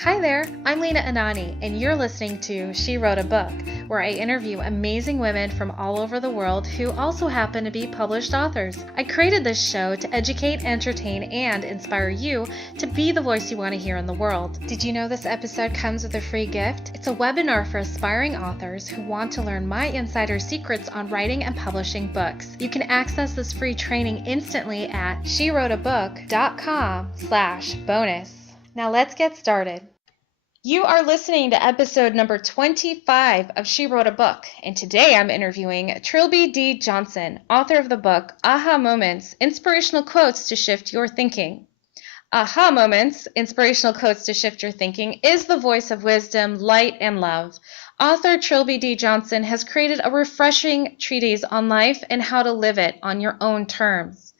Hi there, I'm Lena Anani, and you're listening to She Wrote a Book, where I interview amazing women from all over the world who also happen to be published authors. I created this show to educate, entertain, and inspire you to be the voice you want to hear in the world. Did you know this episode comes with a free gift? It's a webinar for aspiring authors who want to learn my insider secrets on writing and publishing books. You can access this free training instantly at SheWroteABook.com/bonus. Now let's get started. You are listening to episode number 25 of She Wrote a Book, and today I'm interviewing Trilby D. Johnson, author of the book Aha Moments, Inspirational Quotes to Shift Your Thinking. Aha Moments, Inspirational Quotes to Shift Your Thinking is the voice of wisdom, light, and love. Author Trilby D. Johnson has created a refreshing treatise on life and how to live it on your own terms.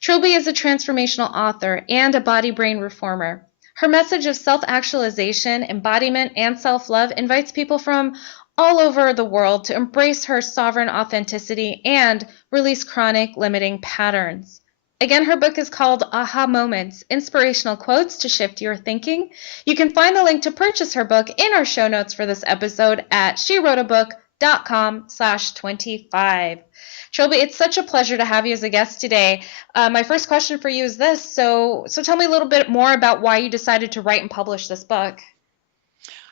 Trilby is a transformational author and a body-brain reformer. Her message of self-actualization, embodiment, and self-love invites people from all over the world to embrace her sovereign authenticity and release chronic limiting patterns. Again, her book is called Aha Moments, Inspirational Quotes to Shift Your Thinking. You can find the link to purchase her book in our show notes for this episode at SheWroteABook.com/25. Trilby, it's such a pleasure to have you as a guest today. My first question for you is this. So tell me a little bit more about why you decided to write and publish this book.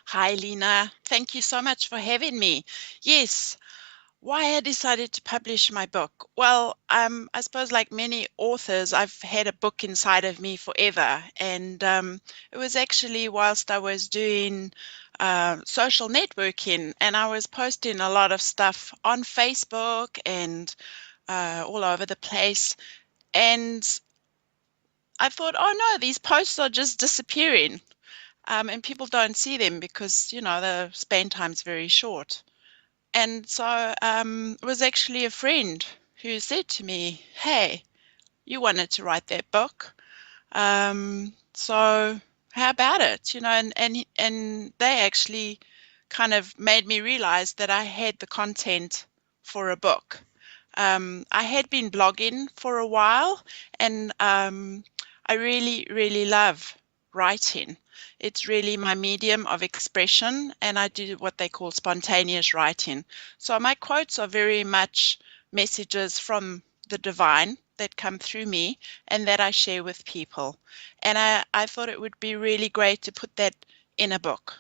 Hi, Lena. Thank you so much for having me. Yes, why I decided to publish my book. Well, I suppose like many authors, I've had a book inside of me forever. And it was actually whilst I was doing social networking and I was posting a lot of stuff on Facebook and all over the place. And I thought, oh no, these posts are just disappearing. And people don't see them because, the span time's very short. And so it was actually a friend who said to me, hey, you wanted to write that book. So how about it? And they actually kind of made me realize that I had the content for a book. I had been blogging for a while and I really, really love writing. It's really my medium of expression and I do what they call spontaneous writing. So my quotes are very much messages from the divine that come through me and that I share with people. And I thought it would be really great to put that in a book.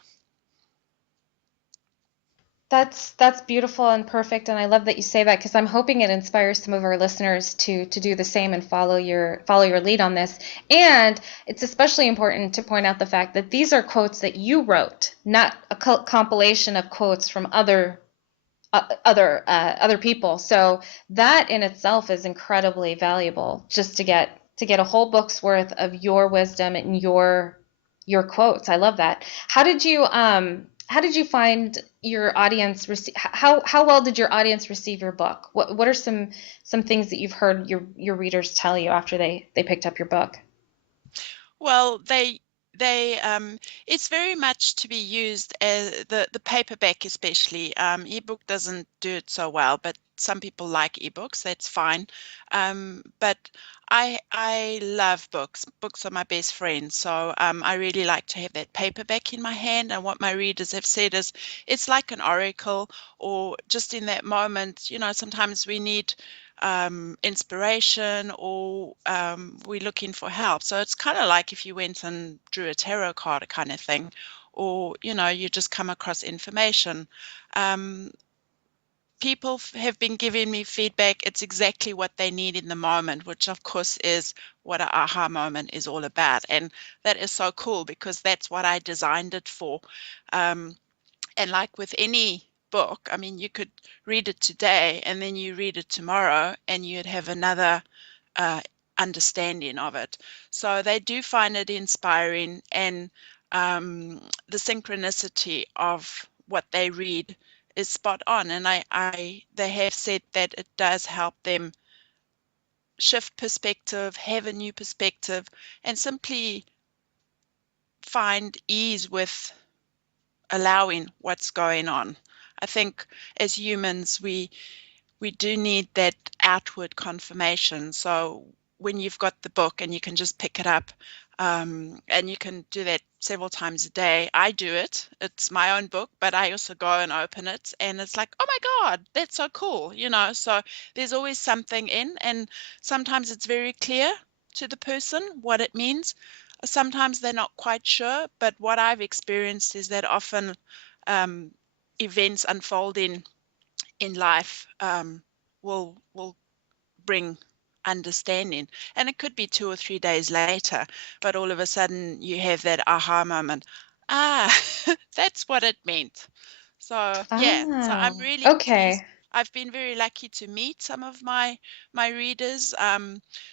That's beautiful and perfect, and I love that you say that because I'm hoping it inspires some of our listeners to do the same and follow your lead on this. And it's especially important to point out the fact that these are quotes that you wrote, not a compilation of quotes from other people. So that in itself is incredibly valuable, just to get a whole book's worth of your wisdom and your quotes. I love that. How did you find your audience how well did your audience receive your book? What are some things that you've heard your readers tell you after they picked up your book? Well, it's very much to be used as the paperback, especially. Ebook doesn't do it so well, but some people like ebooks. That's fine. But I love books. Books are my best friend. So I really like to have that paperback in my hand. And what my readers have said is, it's like an oracle, or just in that moment. Sometimes we need inspiration or we're looking for help. So it's kind of like if you went and drew a tarot card kind of thing, or you just come across information. Um, People have been giving me feedback. It's exactly what they need in the moment, which of course is what an aha moment is all about. And that is so cool because that's what I designed it for. And like with any book, I mean, you could read it today and then you read it tomorrow and you'd have another uh, understanding of it. So they do find it inspiring, and the synchronicity of what they read is spot on. And they have said that it does help them shift perspective, have a new perspective, and simply find ease with allowing what's going on. I think as humans, we do need that outward confirmation. So when you've got the book and you can just pick it up, and you can do that several times a day. I do it. It's my own book, but I also go and open it, and it's like, oh my God, that's so cool, So there's always something in, and sometimes it's very clear to the person what it means. Sometimes they're not quite sure, but what I've experienced is that often um, events unfolding in life will bring understanding. And it could be 2 or 3 days later, but all of a sudden you have that aha moment. Ah, that's what it meant. So yeah, so I'm Oh, really pleased. okay. I've been very lucky to meet some of my readers.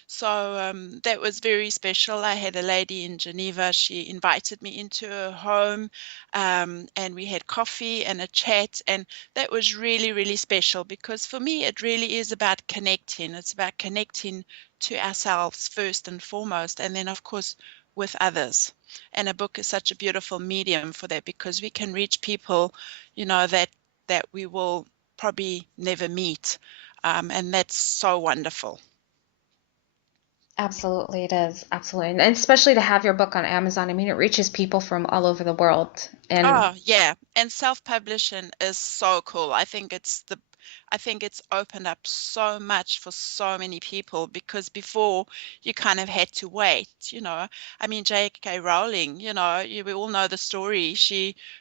So that was very special. I had a lady in Geneva. She invited me into her home, and we had coffee and a chat, and that was really, really special because for me it really is about connecting. It's about connecting to ourselves first and foremost, and then of course with others. And a book is such a beautiful medium for that because we can reach people that we will probably never meet. And that's so wonderful. Absolutely, it is. Absolutely. And especially to have your book on Amazon. I mean, it reaches people from all over the world. And Oh, yeah. And self-publishing is so cool. I think it's opened up so much for so many people because before you kind of had to wait. I mean, J.K. Rowling, we all know the story.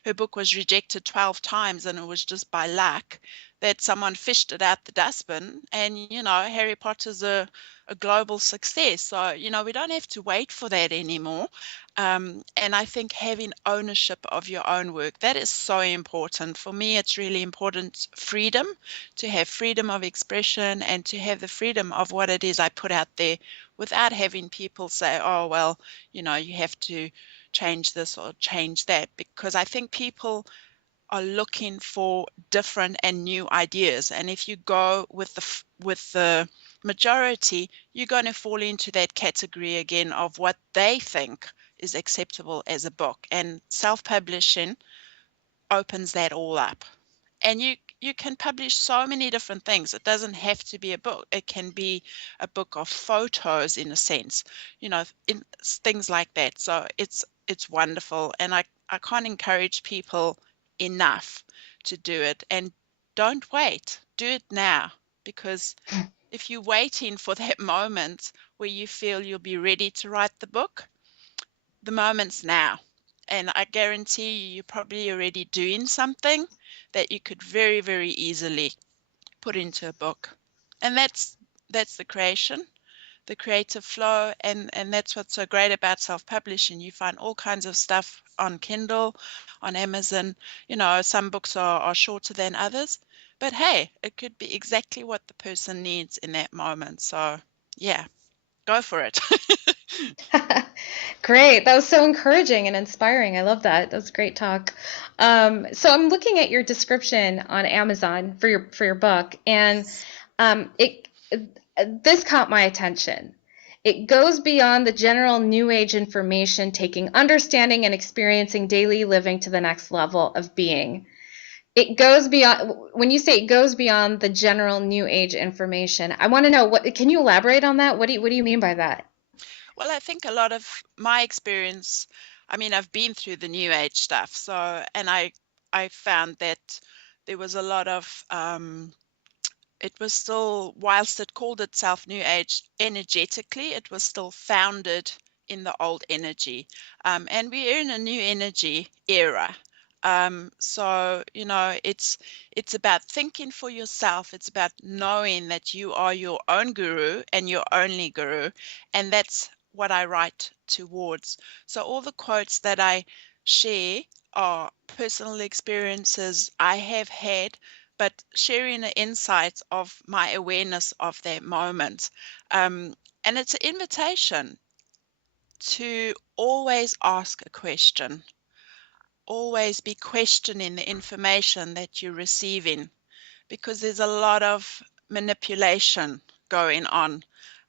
Her book was rejected 12 times and it was just by luck that someone fished it out the dustbin. And, Harry Potter's a global success. So, we don't have to wait for that anymore. And I think having ownership of your own work, that is so important. For me, it's really important freedom, to have freedom of expression and to have the freedom of what it is I put out there without having people say, oh, well, you have to change this or change that, because I think people are looking for different and new ideas. And if you go with the majority, you're going to fall into that category again of what they think is acceptable as a book. And self-publishing opens that all up. And you can publish so many different things. It doesn't have to be a book. It can be a book of photos in a sense, in things like that. So it's wonderful. And I can't encourage people enough to do it. And don't wait. Do it now. Because if you're waiting for that moment where you feel you'll be ready to write the book, the moment's now. And I guarantee you're probably already doing something that you could very, very easily put into a book. And that's the creation, the creative flow, and that's what's so great about self-publishing. You find all kinds of stuff on Kindle, on Amazon. Some books are shorter than others, but hey, it could be exactly what the person needs in that moment. So yeah, go for it. great. That was so encouraging and inspiring. I love that. That was great talk. So I'm looking at your description on Amazon for your book, and it this caught my attention. It goes beyond the general New Age information, taking understanding and experiencing daily living to the next level of being. It goes beyond, when you say it goes beyond the general New Age information, I want to know, what can you elaborate on that? What do you mean by that? Well, I think a lot of my experience, I mean, I've been through the new age stuff, so, and I found that there was a lot of it was still, whilst it called itself new age, energetically it was still founded in the old energy. And we're in a new energy era. So it's about thinking for yourself. It's about knowing that you are your own guru and your only guru, and that's what I write towards. So all the quotes that I share are personal experiences I have had, but sharing the insights of my awareness of that moment. And it's an invitation to always ask a question, always be questioning the information that you're receiving, because there's a lot of manipulation going on.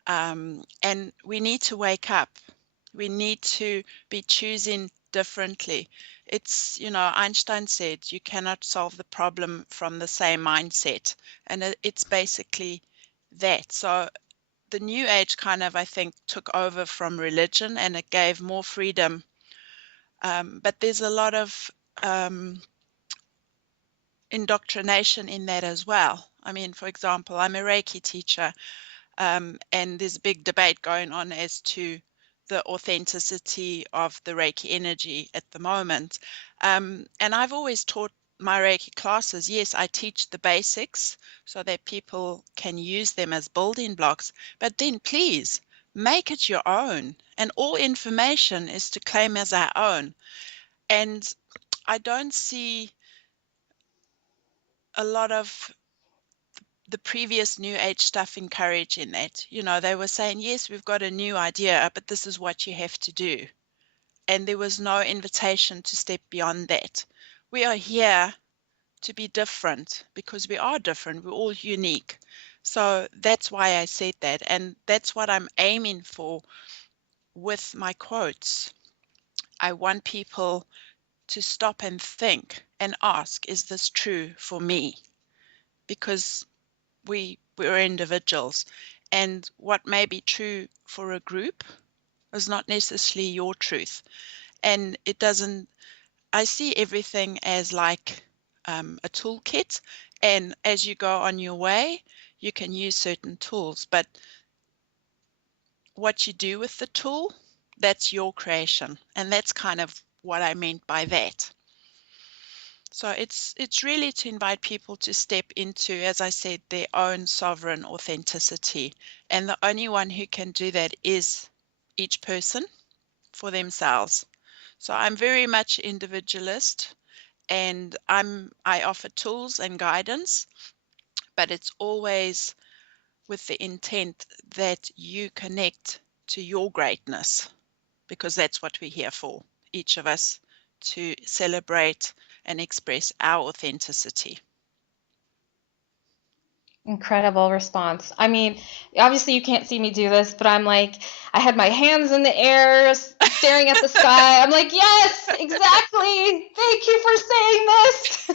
And we need to wake up. We need to be choosing differently. Einstein said you cannot solve the problem from the same mindset. And it's basically that. So the New Age kind of, I think, took over from religion, and it gave more freedom But there's a lot of indoctrination in that as well. I mean, for example, I'm a Reiki teacher, and there's a big debate going on as to the authenticity of the Reiki energy at the moment. And I've always taught my Reiki classes, yes, I teach the basics so that people can use them as building blocks, but then please make it your own. And all information is to claim as our own. And I don't see a lot of the previous New Age stuff encouraging that. You know, they were saying, yes, we've got a new idea, but this is what you have to do. And there was no invitation to step beyond that. We are here to be different because we are different. We're all unique. So that's why I said that. And that's what I'm aiming for with my quotes. I want people to stop and think and ask, is this true for me? Because we're individuals, and what may be true for a group is not necessarily your truth. And it doesn't, I see everything as like a toolkit, and as you go on your way you can use certain tools, but what you do with the tool, that's your creation. And that's kind of what I meant by that. So it's really to invite people to step into, as I said, their own sovereign authenticity. And the only one who can do that is each person for themselves. So I'm very much individualist, and I offer tools and guidance, but it's always with the intent that you connect to your greatness, because that's what we're here for, each of us, to celebrate and express our authenticity. Incredible response. I mean, obviously you can't see me do this, but I'm like, I had my hands in the air, staring at the sky. I'm like, yes, exactly. Thank you for saying this.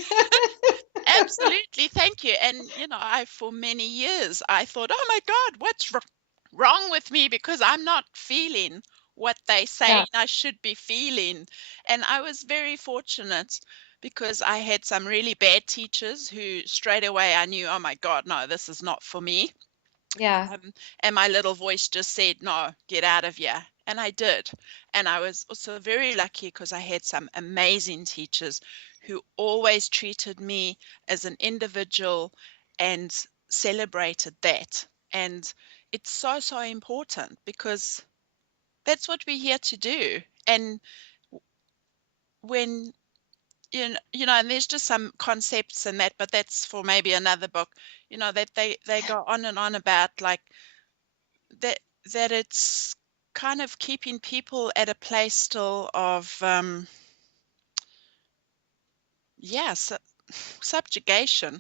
Absolutely, thank you. And you know, for many years I thought, oh my God, what's wrong with me, because I'm not feeling what they say Yeah, I should be feeling. And I was very fortunate because I had some really bad teachers who straight away I knew, oh my God, no, this is not for me. yeah, And my little voice just said, no, get out of here. And I did. And I was also very lucky because I had some amazing teachers who always treated me as an individual and celebrated that. And it's so, so important because that's what we're here to do. And when and there's just some concepts and that, but that's for maybe another book, that they go on and on about, like, that it's kind of keeping people at a place still of yeah su- subjugation,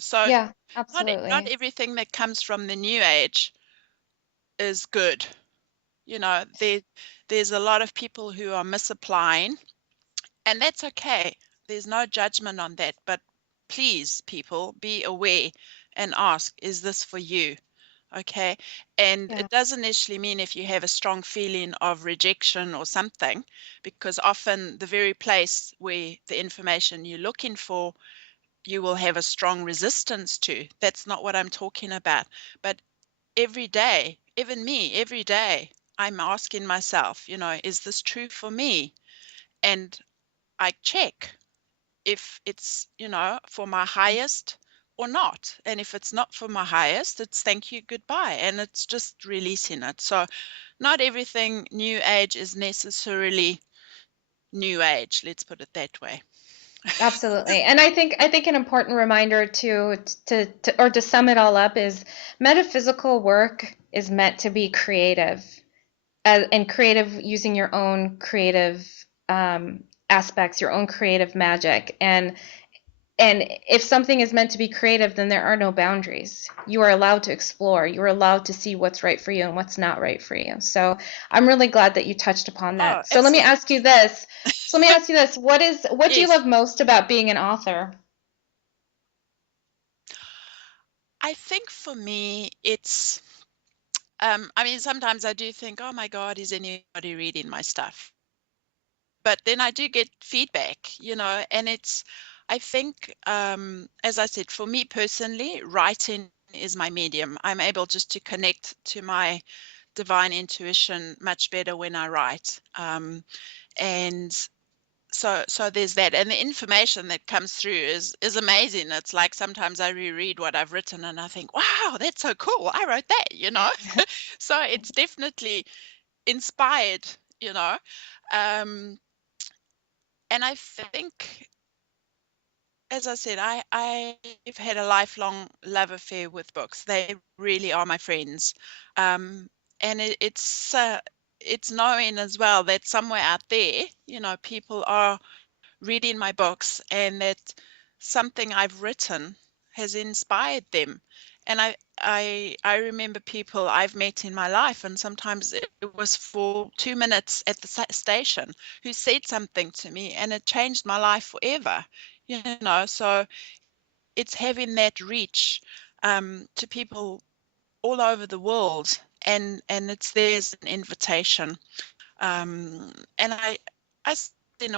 so yeah, not absolutely. everything that comes from the new age is good. There's a lot of people who are misapplying, and that's okay. There's no judgment on that, but please, people, be aware and ask, is this for you? Okay. And Yeah, it doesn't necessarily mean if you have a strong feeling of rejection or something, because often the very place where the information you're looking for, you will have a strong resistance to. That's not what I'm talking about. But every day, even me, every day, I'm asking myself, is this true for me? And I check if it's, for my highest or not. And if it's not for my highest, it's thank you, goodbye. And it's just releasing it. So not everything new age is necessarily new age. Let's put it that way. absolutely. And I think an important reminder to sum it all up is metaphysical work is meant to be creative. And creative using your own creative aspects, your own creative magic. And if something is meant to be creative, then there are no boundaries. You are allowed to explore. You are allowed to see what's right for you and what's not right for you. So I'm really glad that you touched upon Oh, that. So let me absolutely. ask you this. What do you Yes. love most about being an author? I think for me, it's, I mean, sometimes I do think, oh my God, is anybody reading my stuff? but then I do get feedback, and I think, as I said, for me personally, writing is my medium. I'm able just to connect to my divine intuition much better when I write. And so there's that, and the information that comes through is amazing. It's like sometimes I reread what I've written and I think, wow, that's so cool, I wrote that. So it's definitely inspired, you know um and I think, as I said, I've had a lifelong love affair with books. They really are my friends. And it's knowing as well that somewhere out there, people are reading my books, and that something I've written has inspired them. And I remember people I've met in my life, and sometimes it was for 2 minutes at the station, who said something to me, and it changed my life forever. So it's having that reach to people all over the world, and there's an invitation. And in a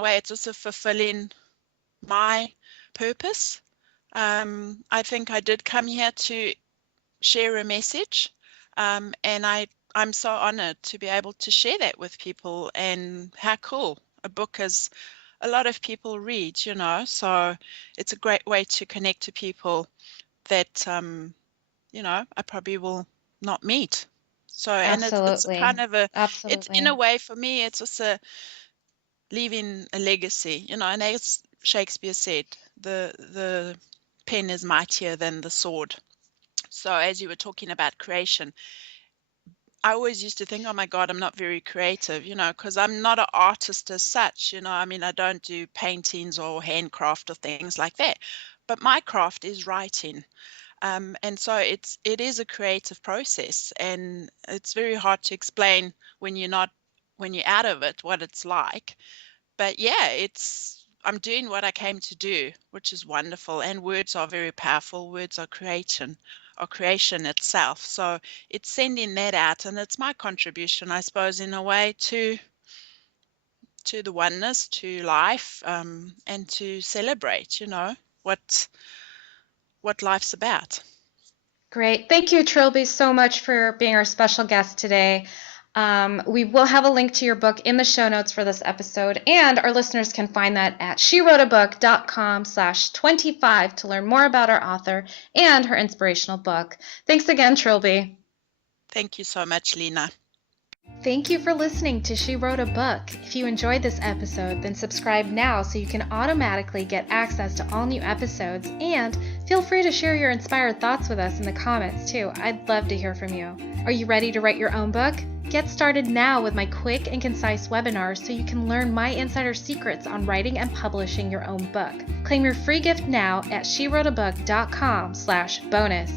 way, it's also fulfilling my purpose. I think I did come here to share a message, and I'm so honored to be able to share that with people. And how cool a book is! A lot of people read, so it's a great way to connect to people that I probably will not meet. So, and it's a kind Absolutely. of it's in a Absolutely. way, for me, it's also leaving a legacy, and as Shakespeare said, the pen is mightier than the sword. So as you were talking about creation, I always used to think, oh my God, I'm not very creative, because I'm not an artist as such. I mean, I don't do paintings or handcraft or things like that. But my craft is writing. And so it is a creative process, and it's very hard to explain when you're out of it, what it's like. But yeah, I'm doing what I came to do, which is wonderful. And words are very powerful. Words are creation itself. So it's sending that out, and it's my contribution, I suppose, in a way, to the oneness, to life, and to celebrate, what life's about. Great. Thank you, Trilby, so much for being our special guest today. We will have a link to your book in the show notes for this episode, and our listeners can find that at SheWroteABook.com/25 to learn more about our author and her inspirational book. Thanks again, Trilby. Thank you so much, Lena. Thank you for listening to She Wrote a Book. If you enjoyed this episode, then subscribe now so you can automatically get access to all new episodes, and feel free to share your inspired thoughts with us in the comments too. I'd love to hear from you. Are you ready to write your own book? Get started now with my quick and concise webinars so you can learn my insider secrets on writing and publishing your own book. Claim your free gift now at SheWroteABook.com/bonus.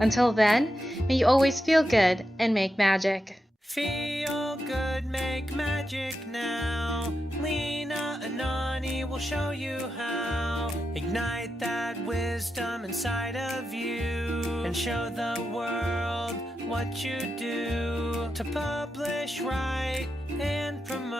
Until then, may you always feel good and make magic. Feel good, make magic now. Lena and Anani will show you how. Ignite that wisdom inside of you and show the world what you do to publish, write, and promote.